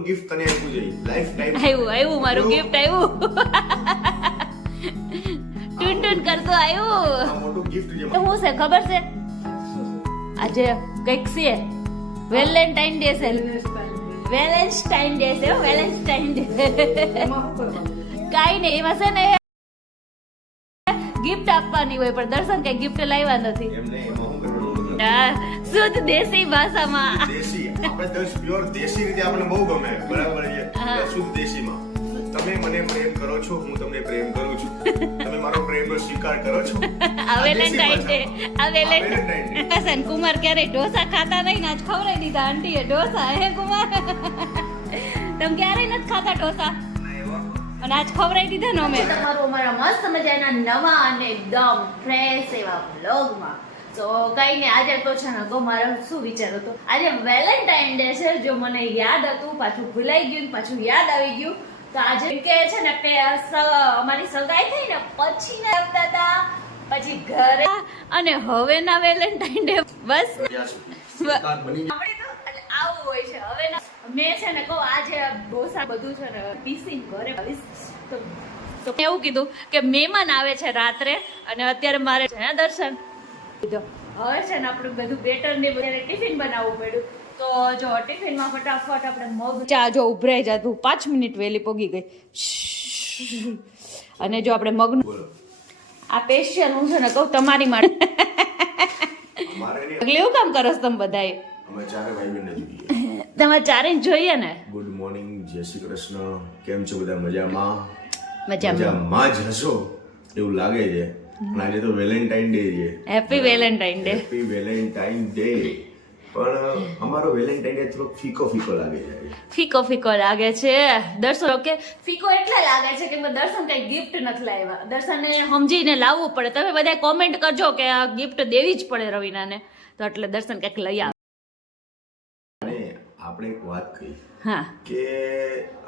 મોટું ગિફ્ટ તને આપવું જોઈએ લાઈફ ટાઈમ આવ્યું મારું ગિફ્ટ આવ્યું ટુન ટુન કરતો આવ્યું આ મોટું ગિફ્ટ જે તો હું છે ખબર છે આજે કઈક છે વેલેન્ટાઇન ડે છે વેલેન્ટાઇન ડે છે વેલેન્ટાઇન ડે કાઈ નહીં એમાં છે ને ગિફ્ટ આપવાની હોય પણ દર્શન કઈ ગિફ્ટ લાવ્યા નથી એમને એમાં હું કરવાનું શુદ્ધ દેશી ભાષામાં દેશી આપણે પ્યોર દેશી રીતે આપણને બહુ ગમે બરાબર છે શુદ્ધ દેશીમાં તમે મને પ્રેમ કરો છો હું તમને પ્રેમ કરું છું તમે મારો પ્રેમનો સ્વીકાર કરો છો આ વેલેન્ટાઇન ડે આ વેલેન્ટાઇન હસન કુમાર ક્યારેય ઢોસા ખાતા નહીં ને આજ ખવડાવી દીધા આંટીએ ઢોસા હે કુમાર તમે ક્યારેય નથી ખાતા ઢોસા અને આજ ખવડાવી દીધા ને અમે તમારું અમારા મસ્ત મજાના નવા અને એકદમ ફ્રેશ એવા વ્લોગમાં તો કઈ ને આજે તો છે ને મારો શું વિચાર હતો આજે વેલેન્ટાઇન ડે છે જો મને યાદ હતું પાછું ભૂલાઈ ગયું પાછું યાદ આવી ગયું તો આજે કે છે ને કે અમારી સગાઈ થઈ ને પછી ને આવતા હતા પછી ઘરે અને હવે ના વેલેન્ટાઇન ડે બસ આપણે તો આવું હોય છે હવે ના મેં છે ને કહું આજે ઢોસા બધું છે ને પીસીને ઘરે આવીશ તો એવું કીધું કે મહેમાન આવે છે રાત્રે અને અત્યારે મારે છે ને દર્શન કીધું હવે છે ને આપણે બધું બેટર ને બધું ટિફિન બનાવવું પડ્યું તો જો ટિફિનમાં ફટાફટ આપણે મગ ચા જો ઉભરાઈ જતું 5 મિનિટ વહેલી પોગી ગઈ અને જો આપણે મગનું આ સ્પેશિયલ હું છે ને કહું તમારી માટે એવું કામ કરો છો તમે બધાએ અમે ચારે ભાઈ બહેન જોઈએ તમારે ચારે જોઈએ ને ગુડ મોર્નિંગ જય શ્રી કૃષ્ણ કેમ છો બધા મજામાં મજામાં જ હશો એવું લાગે છે અને આજે તો વેલેન્ટાઇન ડે છે happy Valentine day happy Valentine day પણ અમારો વેલેન્ટાઇન ડે થોડો ફીકો લાગે છે ફીકો લાગે છે દર્શન કે ફીકો એટલે લાગે છે કે દર્શન કઈ ગિફ્ટ નથી લાવ્યા દર્શનને સમજીને લાવવું પડે તમે બધા કોમેન્ટ કરજો કે આ ગિફ્ટ દેવી જ પડે રવિનાને તો એટલે દર્શન કંઈક લઈ આવે અને આપણે એક વાત કહી હા કે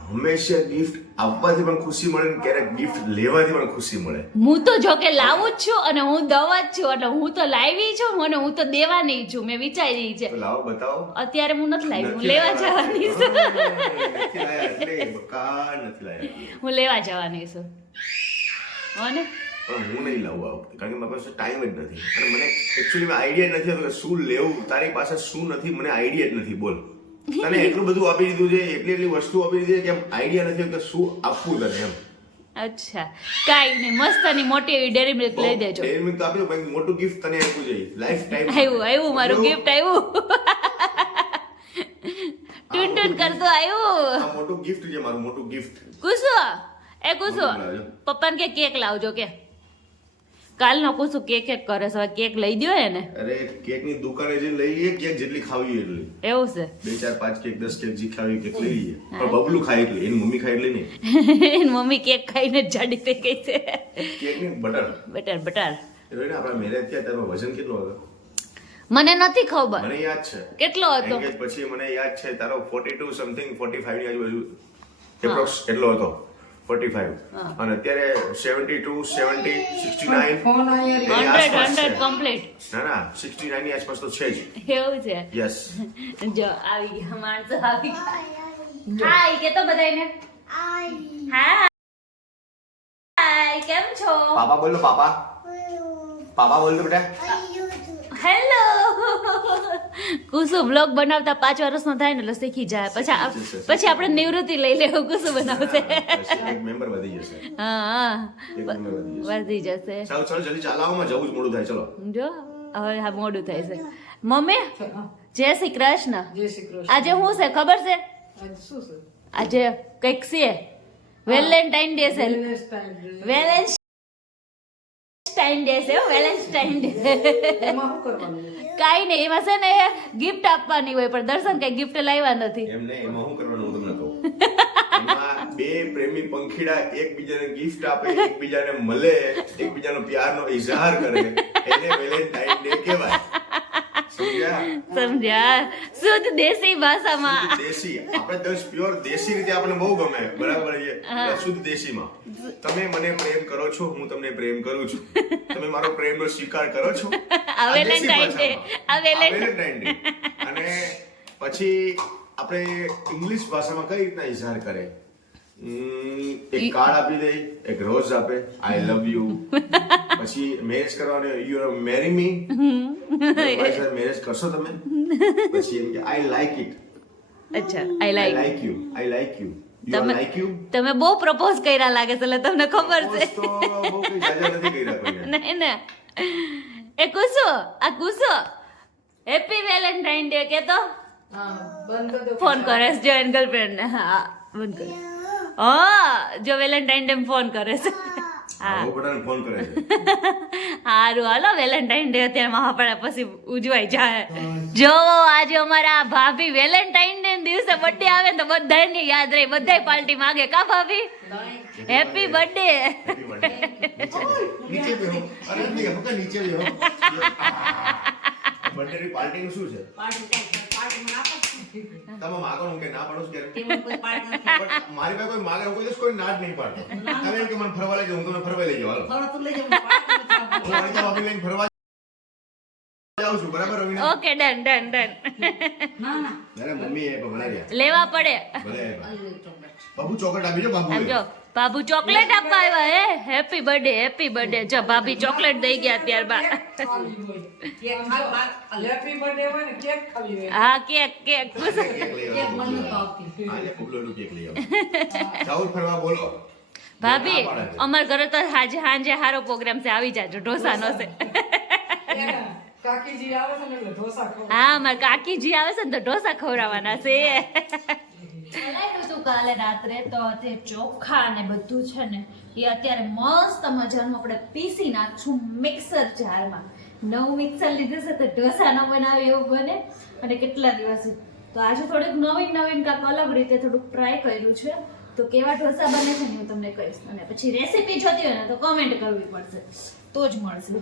હંમેશા ગિફ્ટ આપવાથી પણ ખુશી મળે ને ક્યારેક ગિફ્ટ લેવાથી પણ ખુશી મળે હું તો જો કે લાવું જ છું અને હું દવા જ છું એટલે હું તો લાવી છું અને હું તો દેવાની છું મેં વિચારી છે તો લાવો બતાવો અત્યારે હું નથી લાવી હું લેવા જવાની છું હું લેવા જવાની છું હો ને પણ હું નહીં લાવું આ વખતે કારણ કે મારી પાસે ટાઈમ જ નથી અને મને એકચ્યુઅલી આઈડિયા નથી આવતો કે શું લેવું તારી પાસે શું નથી મને આઈડિયા જ નથી બોલ તને એટલું બધું આપી દીધું છે એટલી વસ્તુ આપી દીધી કે આઈડિયા નથી કે શું આપવું તને એમ અચ્છા કાઈ નહીં મસ્તની મોટી એવી ડેરી મિલ્ક લઈ દેજો ડેરી મિલ્ક આપી દો પણ મોટું ગિફ્ટ તને આપવું જોઈએ લાઈફ ટાઈમ આવ્યું મારું ગિફ્ટ આવ્યું ટુન ટુન કરતો આવ્યું આ મોટું ગિફ્ટ છે મારું મોટું ગિફ્ટ કુસુ પપ્પાને કે કેક લાવજો કે કાલનો કુસુ કેક કરે છે કેક લઈ દો એને અરે કેક ની દુકાને જઈને લઈ લઈએ કેક જેટલી ખાવી એટલી એવું છે 2 4 5 કેક 10 કેક જે ખાવી કેક લઈ લઈએ પણ બબલું ખાય એટલી એની મમ્મી ખાય એટલી નહીં એની મમ્મી કેક ખાઈને જાડી થઈ ગઈ છે કેક ની બટર એટલે આપણા મેરેજ થયા ત્યારે વજન કેટલો હતો મને નથી ખબર મને યાદ છે કેટલો હતો પછી મને યાદ છે તારો 42 સમથિંગ 45 ની આજુબાજુ એપ્રોક્સ એટલો હતો 45 અને અત્યારે 72 70 69 100 કમ્પ્લીટ ના 69 ની આસપાસ તો છે જ એવું છે યસ જો આવી ગયા માણસો આવી હાય કે તો બધાને હાય કેમ છો પાપા બોલો પાપા બોલ તો બેટા હેલો કુસુ બ્લોગ બનાવતા 5 વર્ષનો થાય ને એટલે શીખી જાય પછી આપણે નિવૃત્તિ લઈ લેવું કુસુ બનાવશે એક મેમ્બર વધી જશે હા એક મેમ્બર વધી જશે ચાલો જલ્દી ચાલાવમાં જવું જ મોડું થાય ચલો જો હવે હા મોડું થાય છે મમ્મી જય શ્રી કૃષ્ણ આજે શું છે ખબર છે આજે કઈક છે વેલેન્ટાઇન ડે છે વેલેન્ટાઇન ડે છે વેલેન્ટાઇન ડે કાઈ નહીં એમાં છે ને ગિફ્ટ આપવાની હોય પણ દર્શન કઈ ગિફ્ટ લાવ્યા નથી એમને એમાં શું કરવાનું હું તમને કહું એમાં બે પ્રેમી પંખીડા એકબીજાને ગિફ્ટ આપે એકબીજાને મળે એકબીજાનો પ્યારનો ઇઝહાર કરે એને વેલેન્ટાઇન ડે કહેવાય સમજ્યા શુદ્ધ દેશી ભાષામાં દેશી આપણે પ્યોર દેશી રીતે આપણને બહુ ગમે બરાબર છે શુદ્ધ દેશીમાં તમે મને પ્રેમ કરો છો હું તમને પ્રેમ કરું છું તમે મારો પ્રેમનો સ્વીકાર કરો છો આ વેલેન્ટાઇન ડે અને પછી આપણે ઇંગ્લિશ ભાષામાં કઈ રીતના ઇઝહાર કરે? એક કાર્ડ આપી દે, એક રોઝ આપે, આઈ લવ યુ, પછી મેરેજ કરવાનો, યુ મેરી મી, મારી સાથે મેરેજ કરશો તમે, પછી એમ કે આઈ લાઈક ઇટ, અચ્છા I like like you, I like you, you are like you. તમે બહુ પ્રપોઝ કર્યા લાગે છે એટલે તમને ખબર છે. તો બહુ કઈ જાજા નથી કર્યા કોઈને. નહીં ને એ કુસો આ કુસો હેપી વેલેન્ટાઇન ડે કે તો ફોન કરે છે જો એન ગર્લફ્રેન્ડ ને. હા બંધ કરે. હા જો વેલેન્ટાઇન ડે ફોન કરે છે. હા બહુ બધાને ફોન કરે છે. હારું હાલો વેલેન્ટાઇન ડે અત્યારે આપણે પછી ઉજવાઈ જાય. જો આજે અમારા ભાભી વેલેન્ટાઇન ડે દિવસે બર્થડે આવે ને તો બધાને યાદ રહે, બધાય પાર્ટી માંગે કા ભાભી? Happy birthday. નીચે બેહો. અરે નહીં, હમણાં નીચે બેહો. બર્થડે પાર્ટીનું શું છે? તમે માગો હું કે ના પાડો છો ક્યારે? પણ મારી પાસે કોઈ માગે હું કોઈ દિવસ કોઈ ના જ નહીં પાડતો. તમે એમ કે મને ફરવા લઈ જાઓ, હું તમને ફરવા લઈ જાઉં. હાલો હું મારી ભાભી લઈને ફરવા જાઉં છું, બરાબર Raveena? Okay done done done. અરે મમ્મી એ ભલે રહ્યા. લેવા પડે. ભલે બાબુ ચોકલેટ આપી જો બાબુ. આમ જો બાબુ ચોકલેટ આપવા આવ્યા હે. Happy birthday happy birthday. જો ભાભી ચોકલેટ દઈ ગયા ત્યારબાદ. હા કેક કેક ખુશ. કેક લઈ આવો. આજે ખૂબ લોડું કેક લઈ આવો. જાઉં ફરવા બોલો. ભાભી અમાર ઘરે તો આજે સાંજે હારો પ્રોગ્રામ છે, આવી જાજો. ઢોસાનો છે. કાકીજી આવે છે ને એટલે ઢોસા ખવડાવે. હા અમાર કાકીજી આવે છે ને તો ઢોસા ખવડાવવાના છે. બનાવ્યું હતું કાલે રાત્રે તો તે ચોખા ને બધું છે ને એ અત્યારે મસ્ત મજાનું આપણે પીસી નાખશું મિક્સર જારમાં. નવું મિક્સર લીધું છે તો ઢોસા ન બનાવે એવું બને. અને કેટલા દિવસ તો આજે થોડીક નવીન કાંક અલગ રીતે થોડુંક ટ્રાય કર્યું છે. તો કેવા ઢોસા બને છે ને હું તમને કહીશ. અને પછી રેસીપી જોતી હોય ને તો કોમેન્ટ કરવી પડશે તો જ મળશે.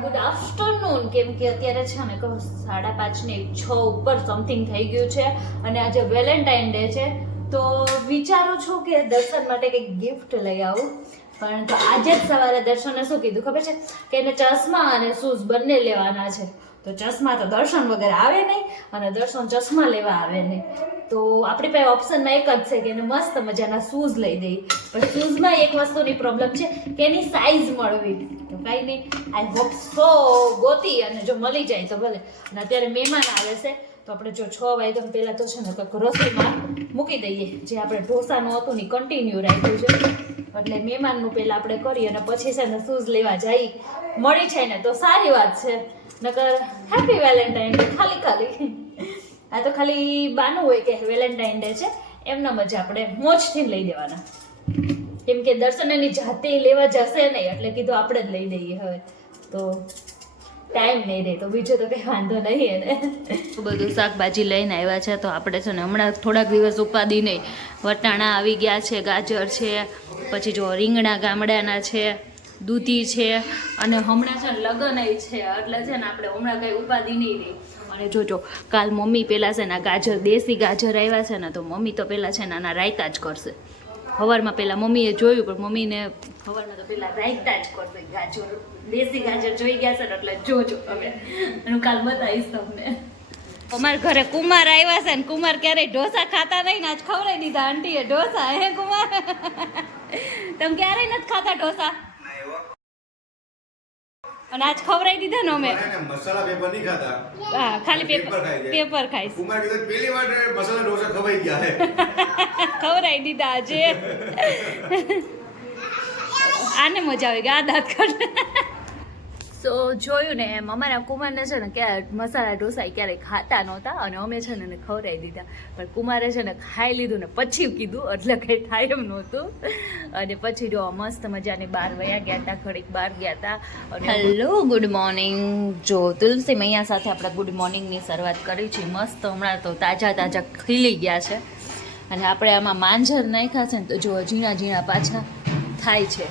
Good afternoon. કેમ કે અત્યારે છે ને 5:30 ને 6 ઉપર સમથિંગ થઈ ગયું છે અને આજે વેલેન્ટાઇન ડે છે. તો વિચારું છું કે દર્શન માટે કંઈક ગિફ્ટ લઈ આવું. પણ તો આજે જ સવારે દર્શને શું કીધું ખબર છે કે એને ચશ્મા અને શૂઝ બંને લેવાના છે. તો ચશ્મા તો દર્શન વગર આવે નહીં અને દર્શન ચશ્મા લેવા આવે નહીં. તો આપણી પાસે ઓપ્શનમાં એક જ છે કે એને મસ્ત મજાના શૂઝ લઈ દઈએ. પણ શૂઝમાં એક વસ્તુની પ્રોબ્લેમ છે કે એની સાઇઝ મળવી. તો કાંઈ નહીં, આઈ હોપ સો ગોતી અને જો મળી જાય તો ભલે. અને અત્યારે મહેમાન આવે છે તો આપણે જો 6 વાગ્યા પહેલાં તો છે ને કંઈક રસોઈમાં મૂકી દઈએ. જે આપણે ઢોસાનું હતું ને કન્ટિન્યુ રાખ્યું છે. એટલે મહેમાનનું પહેલાં આપણે કરીએ અને પછી છે ને શૂઝ લેવા જઈ. મળી જાય ને તો સારી વાત છે, નકર હેપી વેલેન્ટાઇન ડે ખાલી. આ તો ખાલી બાનું હોય કે વેલેન્ટાઇન ડે છે, એમના મજા આપણે મોજથી લઈ દેવાના. કેમ કે દર્શન એની જાતે લેવા જશે નહીં એટલે કીધું આપણે જ લઈ દઈએ. હવે તો ટાઈમ નહીં રહે તો બીજો તો કંઈ વાંધો નહીં એને. બધું શાકભાજી લઈને આવ્યા છે તો આપણે છે ને હમણાં થોડાક દિવસ ઉપાદી નહીં. વટાણા આવી ગયા છે, ગાજર છે, પછી જો રીંગણા ગામડાના છે, દૂધી છે અને હમણાં છે ને લગ્ન છે એટલે છે ને આપણે હમણાં કંઈ ઉપાદી નહીં રહી. અને જોજો કાલ મમ્મી પહેલાં છે ને ગાજર દેશી ગાજર આવ્યા છે ને તો મમ્મી તો પહેલાં છે ને આના રાયતા જ કરશે. સવારમાં પહેલાં મમ્મીએ જોયું પણ મમ્મીને સવારમાં તો પહેલાં રાયતા જ કરશે. ગાજર દેશી ગાજર જોઈ ગયા છે ને એટલે જોજો હવે હું કાલ બતાવીશ તમને. અમારા ઘરે કુમાર આવ્યા છે ને કુમાર ક્યારેય ઢોસા ખાતા નહીં ને આજ ખવડાવી દીધા આંટીએ ઢોસા. હે કુમાર તમે ક્યારેય નથી ખાતા ઢોસા અને આજ ખવડાવી દીધા ને અમે. મસાલા પેપર નહીં ખાતા. હા ખાલી પેપર ખાઈશ. કુમાર કીધું પહેલી વાર મસાલા ઢોસા ખવાઈ ગયા હે. ખવડાવી દીધા આજે. આને મજા આવી ગઈ આ દાંત કાઢ. સો જોયું ને એમ અમારા કુમારને છે ને ક્યારે મસાલા ઢોસા ક્યારેય ખાતા નહોતા અને અમે છે ને એને ખવડાવી દીધા. પણ કુમારે છે ને ખાઈ લીધું ને પછી કીધું એટલે કંઈ થાય એમ નહોતું. અને પછી જો મસ્ત મજાની બહાર વયા ગયા હતા, ઘડીક બહાર ગયા હતા. Hello good morning. જો તુલસી મૈયા સાથે આપણે ગુડ મોર્નિંગની શરૂઆત કરી છે. મસ્ત હમણાં તો તાજા ખીલી ગયા છે અને આપણે આમાં માંજર નાખ્યા છે ને તો જો ઝીણા પાછા થાય છે.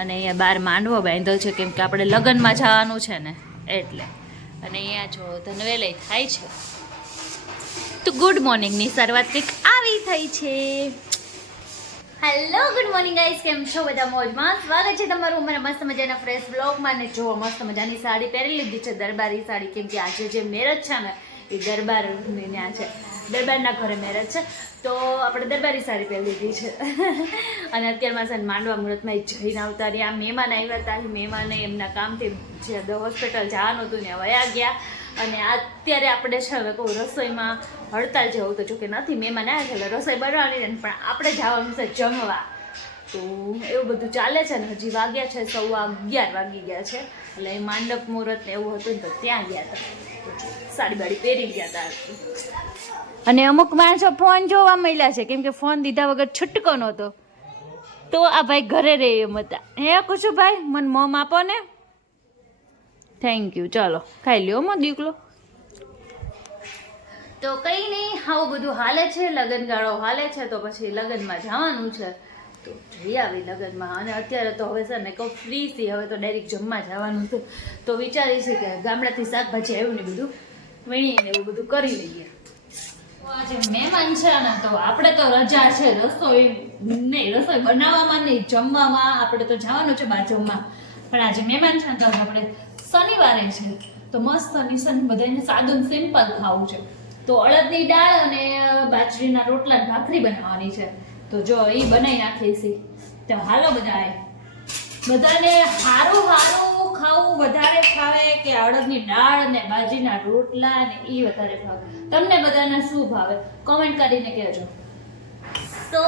અને અહીંયા બહાર માંડવો બાંધ્યો છે કેમ કે આપણે લગ્નમાં જવાનું છે ને એટલે. અને અહીંયા જો ધનવેલે થાય છે. તો ગુડ મોર્નિંગની શરૂઆત કંઈક આવી થઈ છે. હેલો ગુડ મોર્નિંગ ગાઈસ, કેમ છો બધા? મોજમાં. સ્વાગત છે તમારું અમારા મસ્ત મજાના ફ્રેશ બ્લોગમાં. ને જો મસ્ત મજાની સાડી પહેરી લીધી છે, દરબારી સાડી, કેમ કે આજે જે મેરેજ છે ને એ દરબારની ત્યાં છે, દરબારના ઘરે મેરેજ છે, તો આપણે દરબારી સાડી પહેરી લીધી છે. અને અત્યારમાં છે ને માંડવા મુહૂર્તમાં જઈને આવતા રહ્યા. મહેમાન આવ્યા હતા, મહેમાને એમના કામથી જે હોસ્પિટલ જવાનું હતું ને વયા ગયા. અને અત્યારે આપણે છે હવે કહું રસોઈમાં હડતાલ જેવું તો જોકે નથી, મહેમાન આવ્યા છે એટલે રસોઈ બનાવવાની ને, પણ આપણે જવાનું છે જમવા. તો એવું બધું ચાલે છે ને. હજી વાગ્યા છે 11:15 વાગી ગયા છે, એટલે માંડપ મુહૂર્ત ને એવું હતું ને તો ત્યાં ગયા હતા, સાડી બાડી પહેરી ગયા હતા. અને અમુક માણસો ફોન જોવા મળ્યા છે કેમ કે ફોન દીધા વગર છૂટકો નહોતો, તો આ ભાઈ ઘરે રહે એમ હતા. હે કુશુભાઈ, મને મોમ આપો ને. Thank you. ચાલો ખાઈ લ્યો મો દીકલો. તો કંઈ નહીં, આવું બધું હાલે છે, લગ્નગાળો હાલે છે, તો પછી લગ્નમાં જવાનું છે, તો જઈ આવી લગ્નમાં. અને અત્યારે તો હવે છે ને કહું ફ્રી છે, હવે તો ડાયરેક્ટ જમવા જવાનું છે, તો વિચારી છે કે ગામડાથી શાકભાજી આવ્યું ને બધું વીણીને એવું બધું કરી લઈએ. આજે મહેમાન છે ને તો આપણે તો રજા છે, રસોઈ નહીં, રસોઈ બનાવવામાં નહીં, જમવામાં આપણે તો જવાનું છે બહાર જમવા. પણ આજે મહેમાન છે ને તો આપણે શનિવારે છે, તો મસ્ત નિસન બધાને સાદું સિમ્પલ ખાવું છે, તો અડદની દાળ અને બાજરીના રોટલા ભાખરી બનાવવાની છે. તો જો એ બનાવી નાખીશી. તો હાલો બધાને હારું ખાવું વધારે ભાવે કે અડદની દાળ ને બાજરીના રોટલા ને એ વધારે ભાવે? તમને બધાને શું ભાવે કોમેન્ટ કરીને કહેજો. તો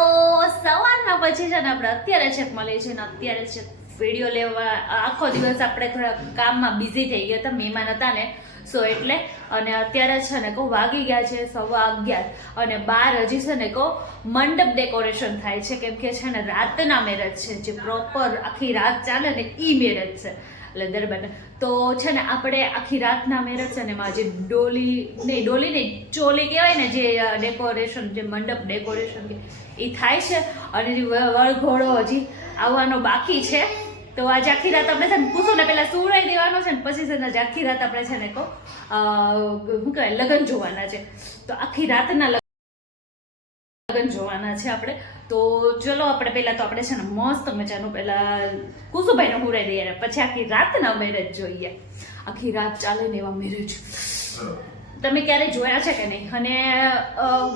સવારના પછી છે ને આપણે અત્યારે છે મળીએ છીએ ને અત્યારે છે વિડીયો લેવા. આખો દિવસ આપણે થોડા કામમાં બિઝી થઈ ગયા હતા, મહેમાન હતા ને, સો એટલે. અને અત્યારે છે ને કહું વાગી ગયા છે 11:15 અને બહાર હજી છે ને કહું મંડપ ડેકોરેશન થાય છે, કેમ કે છે ને રાતના મેરેજ છે, જે પ્રોપર આખી રાત ચાલે ને એ મેરેજ છે, એટલે દરબાર. તો છે ને આપણે આખી રાતના મેરેજ છે ને એમાં જે ડોલી નહીં ચોલી કહેવાય ને, જે ડેકોરેશન, જે મંડપ ડેકોરેશન એ થાય છે. અને વળઘોડો હજી આવવાનો બાકી છે. તો આજે આખી રાત આપણે છે ને કુસુને પહેલાં સુવડાવી દેવાનો છે ને પછી છે ને આખી રાત આપણે છે ને શું કહેવાય લગ્ન જોવાના છે. તો આખી રાતના લગ્ન જોવાના છે આપણે. તો ચલો આપણે પહેલાં તો આપણે છે ને મસ્ત મજાનું પહેલાં કુસુભાઈને સુવડાવી દઈએ, પછી આખી રાતના મેરેજ જોઈએ. આખી રાત ચાલે ને એવા મેરેજ તમે ક્યારેય જોયા છે કે નહીં? અને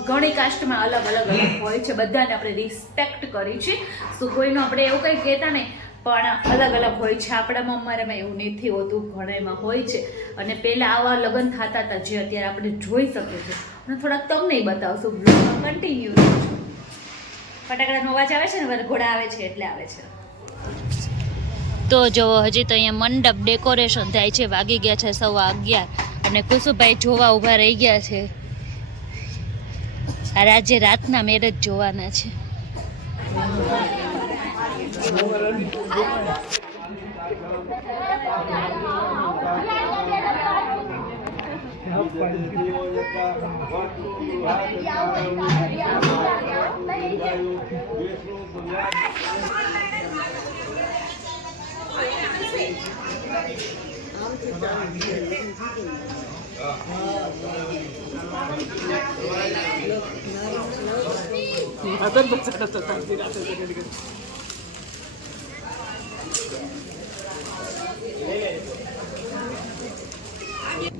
ઘણી કાસ્ટમાં અલગ અલગ હોય છે, બધાને આપણે રિસ્પેક્ટ કરી છે, તો કોઈનું આપણે એવું કંઈ કહેતા નહીં, પણ અલગ અલગ હોય છે. આપણામાં અમારામાં એવું નથી હોતું, ઘણામાં હોય છે. અને પહેલાં આવા લગ્ન થતા હતા જે અત્યારે આપણે જોઈ શકીએ છીએ, અને થોડાક તમને બતાવશું. બ્લોગમાં કન્ટિન્યુ રહેજો. ફટાકડાનો અવાજ આવે છે ને, વરઘોડા આવે છે એટલે આવે છે. તો જો હજી તો અહીંયા મંડપ ડેકોરેશન થાય છે, વાગી ગયા છે 11:15 અને કુસુભાઈ જોવા ઊભા રહી ગયા છે. આજે રાતના મેરેજ જોવાના છે.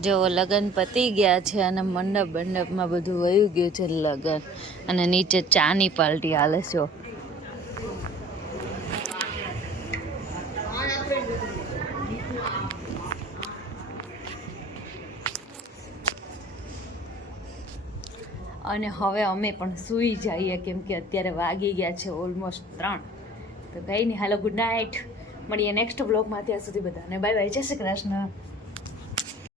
જો લગ્ન પતી ગયા છે અને મંડપમાં બધું વયું ગયું છે લગ્ન, અને નીચે ચાની પાર્ટી હાલે છે. અને હવે અમે પણ સૂઈ જઈએ કેમ કે અત્યારે વાગી ગયા છે ઓલમોસ્ટ 3. તો કંઈ નહીં, હાલો ગુડ નાઇટ, મળીએ નેક્સ્ટ બ્લોગમાં. ત્યાં સુધી બધાને બાય બાય, જય શ્રી કૃષ્ણ.